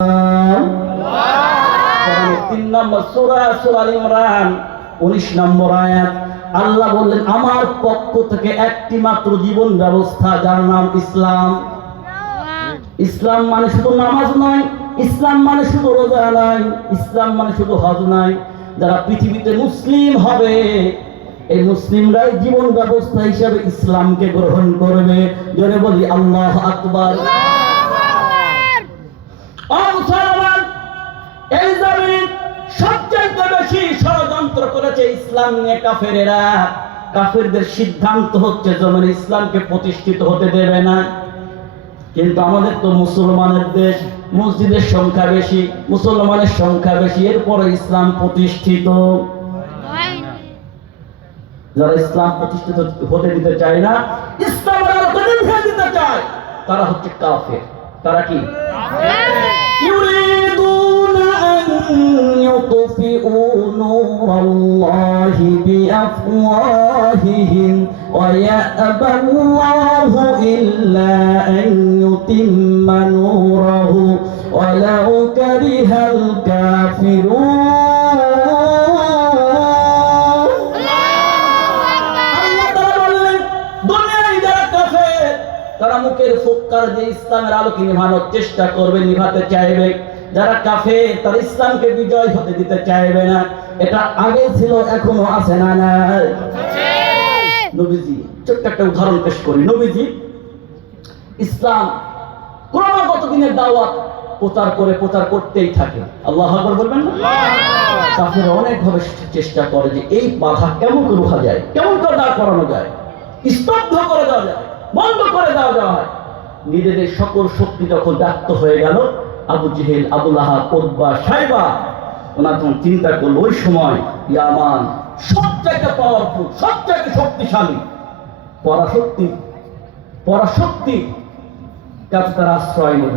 3 নম্বর সূরা সূরা আল ইমরান 19 নম্বর আয়াত। আল্লাহ বললেন আমার পক্ষ থেকে একটি মাত্র জীবন ব্যবস্থা, যার নাম ইসলাম। ইসলাম মানে শুধু নামাজ নয়, ইসলাম মানে শুধু রোজা নয়, ইসলাম মানে শুধু হজ নয়। যারা পৃথিবীতে মুসলিম হবে, এই মুসলিমরাই জীবন ব্যবস্থা হিসেবে ইসলামকে গ্রহণ করবে। জোরে বলি আল্লাহু আকবার। এই জমিন সবচেয়ে বেশি ষড়যন্ত্র করেছে ইসলাম নিয়ে কাফেরেরা। কাফেরদের সিদ্ধান্ত হচ্ছে জমিন ইসলামকে প্রতিষ্ঠিত হতে দেবে না। কিন্তু আমাদের তো মুসলমানের দেশ, মসজিদের সংখ্যা বেশি, মুসলমানের সংখ্যা বেশি, এরপরে ইসলাম প্রতিষ্ঠিত। যারা ইসলাম প্রতিষ্ঠিত হতে দিতে চায় না, ইসলামের আলোকে নিভিয়ে দিতে চায়, তারা হচ্ছে কাফের। তারা কি? ইউরিদুনা আন ইউতফিউ নূরাল্লাহি বিআফওয়াহিহিম ওয়া ইয়াবাল্লাহু ইল্লা আন ইউতিম্মা নূরাহু ওয়ালাউ কারিহাল কাফিরুন। তারা মুখের ফুৎকার দিয়ে ইসলামের আলোকে নিভানোর চেষ্টা করবে, নিভাতে চাইবে। যারা কাফের তারা ইসলামকে বিজয় হতে দিতে চাইবে না। এটা আগে ছিল, এখনো আছে না? না, নবীজি ছোট্ট একটা উদাহরণ পেশ করি। নবীজি ইসলাম ক্রমাগত দিনের দাওয়াত প্রচার করতেই থাকে। আল্লাহু আকবার বলবেন না? কাফেররা অনেকভাবে চেষ্টা করে যে এই বাধা কেমন করে রোখা যায়, কেমন করে দাঁড় করানো যায়, স্তব্ধ করে দেওয়া যায়, বন্ধ করে দেওয়া যায়। নিজেদের সকল শক্তি যখন ব্যর্থ হয়ে গেল, আবু জেহেল, আবু লাহাব, উতবা, সাইবা, ওনারা তখন চিন্তা করলো ওই সময় ইয়ামান সবচাইতে পাওয়ারফুল, সবচাইতে শক্তিশালী, পরাশক্তি কাছে তারা আশ্রয় নিল।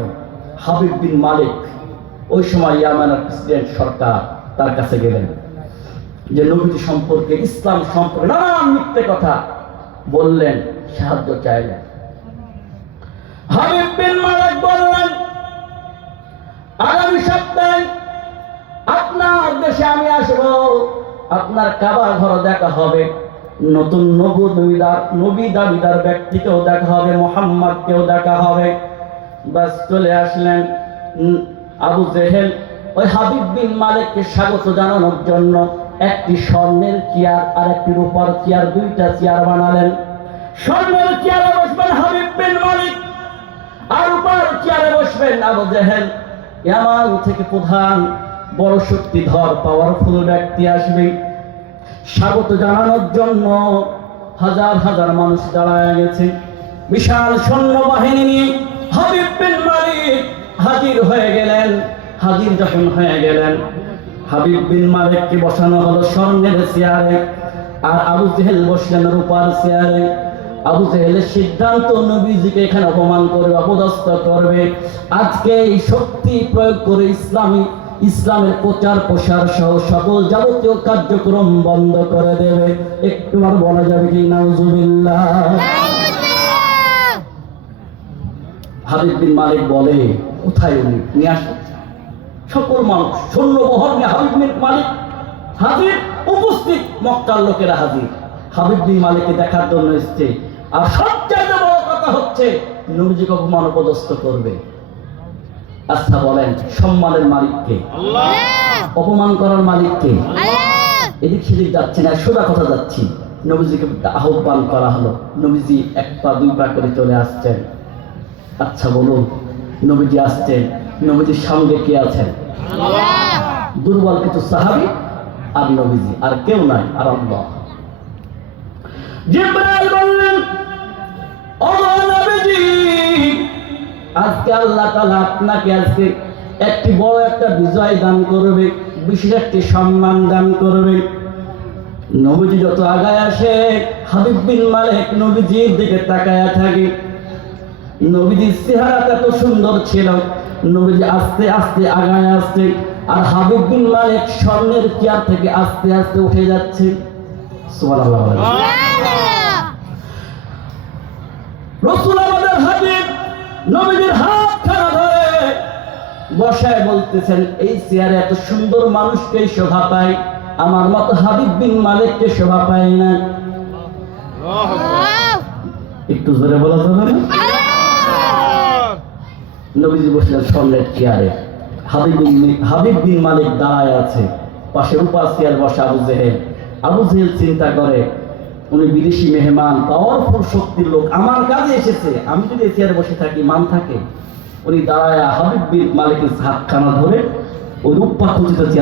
হাবিব বিন মালিক ওই সময় ইয়ামানের প্রেসিডেন্ট সরকার, তার কাছে গেলেন যে নবীজি সম্পর্কে, ইসলাম সম্পর্কে নানান মিথ্যে কথা বললেন, সাহায্য চাইলেন। হাবিব বিন মালিক বললেন আগামী সপ্তাহে আপনার দেশে আমি আসব, আপনার কাবা ঘর দেখা হবে, নতুন নবী দাবিদার ব্যক্তিকেও দেখা হবে, মুহাম্মদকেও দেখা হবে। বাস চলে আসলেন। আবু জেহেল ওই হাবিব বিন মালিককে স্বাগত জানানোর জন্য একটি স্বর্ণের চেয়ার আর একটি রূপার চেয়ার, দুইটা চেয়ার বানালেন। স্বর্ণের চেয়ারে বসবেন হাবিব বিন মালিক, আর রূপার চেয়ারে বসবেন আবু জেহেল। ইয়ামান থেকে প্রধান বড় শক্তিধর পাওয়ারফুল ব্যক্তি আসবে। স্বাগত জানানোর জন্য হাজার হাজার মানুষ দাঁড়ায় গেছে। বিশাল সৈন্যবাহিনী নিয়ে হাবিব বিন মালিক হাজির হয়ে গেলেন। হাজির যখন হয়ে গেলেন, হাবিব বিন মালিককে বসানো হলো স্বর্ণের চেয়ারে, আর আবু জেহেল বসলেন রূপার চেয়ারে। আবু জেহেলের সিদ্ধান্ত নবীজিকে এখানে অপমান করবে, অপদস্থ করবে। আজকে এই শক্তি প্রয়োগ করে ইসলামের প্রচার প্রসার সহ সকল যাবতীয় কার্যক্রম বন্ধ করে দেবে। একটু আর বলা যাবে কি নাউজুবিল্লাহ? হাবিব বিন মালিক বলে কোথায় উনি, নিয়ে আসো। সকল মানুষ সৈন্যবহর নিয়ে হাবিব বিন মালিক হাজির, উপস্থিত মক্কার লোকেরা হাজির। হাবিব বিন মালিককে দেখার জন্য এসছে। আর সবচেয়ে বড় কথা হচ্ছে নবীজিকে অপমান অপদস্থ করবে। আচ্ছা বলেন, সম্মানের মালিককে, অপমান করার মালিককে? এদিক সেদিক যাচ্ছি না, সোজা কথা যাচ্ছি। নবীজিকে আহ্বান করা হলো। নবীজি এক পা দুই পা করে চলে আসছেন। আচ্ছা বলুন, নবীজি আসছেন, নবীজির সঙ্গে কে আছেন? দুর্বল কিছু সাহাবী আর নবীজি, আর কেউ নাই, আর আল্লাহ। জিবরাইল বললেন ও নবীজি, আজকে আল্লাহ তাআলা আপনাকে আজকে একটি বড় একটা বিজয় দান করবে, বিশেষ একটি সম্মান দান করবে। নবীজি যত আগায় আসে, হাবিব বিন মালিক নবীজির দিকে তাকায়া থাকে। নবীজির চেহারাটা এত সুন্দর ছিল। নবীজি আস্তে আস্তে আগায় আসছে, আর হাবিব বিন মালিক স্বর্ণের চেয়ার থেকে আস্তে আস্তে উঠে যাচ্ছে। সুবহানাল্লাহ। রাসূল আমাদের হাবিব নবীজির হাত খানা ধরে বসায় বলতেছেন, এই চেয়ারে এত সুন্দর মানুষকে শোভা পায়, আমার মতো হাবিব বিন মালিককে শোভা পায় না। একটু জোরে বলা যাবে না? নবীজি বসলেন সামনের চেয়ারে, হাবিব বিন মালিক দাঁড়ায় আছে, পাশে রূপা চেয়ার বসে আবু জেহেল। আবু জেহেল চিন্তা করে, উনি বিদেশি মেহমান, পাওয়ারফুল শক্তির লোক, আমার কাজে এসেছে, আমি যদি এই চেয়ারে বসে থাকি মান থাকে। উনি দাঁড়ায় হাবিব বিন মালিকের হাতখানা ধরে ওই রূপা খচিত চেয়ার